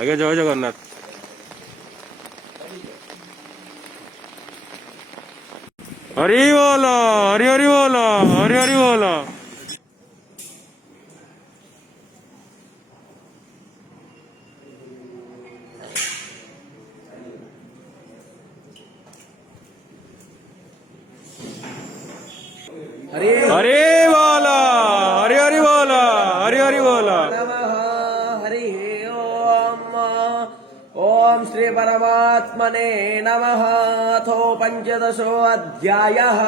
आगे जय जगन्नाथ। हरि बोल, हरि हरि बोल, हरि हरि बोल। हरे हरि बोल, हरि हरि बोल, हरि हरि बोल। नमः। हरि ओम। ओम श्री परमात्मने नमः। अथो पंचदशो अध्यायः।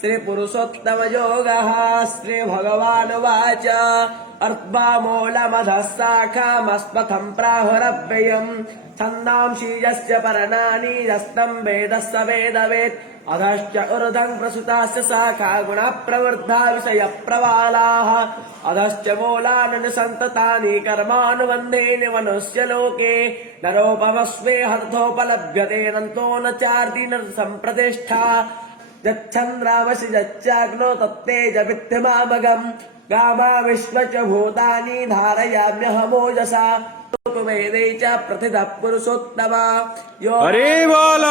श्री पुरुषोत्तम योगः। श्री भगवानुवाच अर्ध्वामूलमधः शाखामस्मथं प्राहुरव्ययम् छन्दांसि यस्य पर्णानि यस्तं वेदः स वेदवेत् अधश्च ऊर्ध्वं प्रसुतास्य शाखा गुणः प्रवृद्धा विषयप्रवालाः अधश्च मूलाननुसन्ततानि कर्मानुबन्धेन मनुष्यलोके नरोपमस्मे हर्थोपलभ्यते नन्तो न चार्दि न सम्प्रतिष्ठा यच्छन्द्रावसि यच्चाग्नो तत्तेजविद्धिमामगम् गामाविश्व च भूतानि धारयाम्यहमोजसा वेदे च प्रथितः पुरुषोत्तमा यो हरि बोल,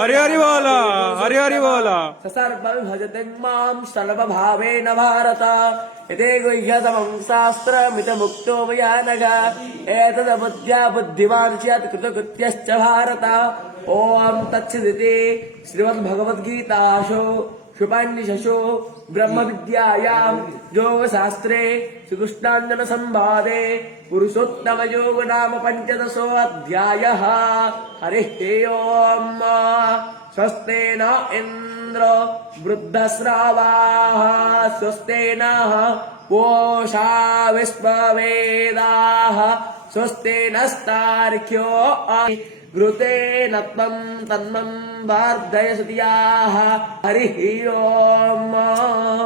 हरि हरि बोल, हरि हरि बोल। सर्वं भजते मां सर्वभावेन भारत इति गुह्यतमं शास्त्रमिदमुक्तो मया नघ एतदबुद्ध्या बुद्धिमान् स्यात् कृतकृत्यश्च भारत। ॐ तत्सदिति श्रीमद्भगवद्गीतासु शुपान्निशसु ब्रह्मविद्यायां योगशास्त्रे श्रीकृष्णार्जुनसंवादे पुरुषोत्तमयोगो नाम पञ्चदशोऽध्यायः। हरिः ओम्। स्वस्ते न इन्द्रो वृद्धश्रावाः स्वस्ते नः पूषा विश्ववेदाः स्वस्ते नस्तार्क्ष्यो घृतेन त्वं तन्मं वर्धयसुतियाः। हरिः ओम्।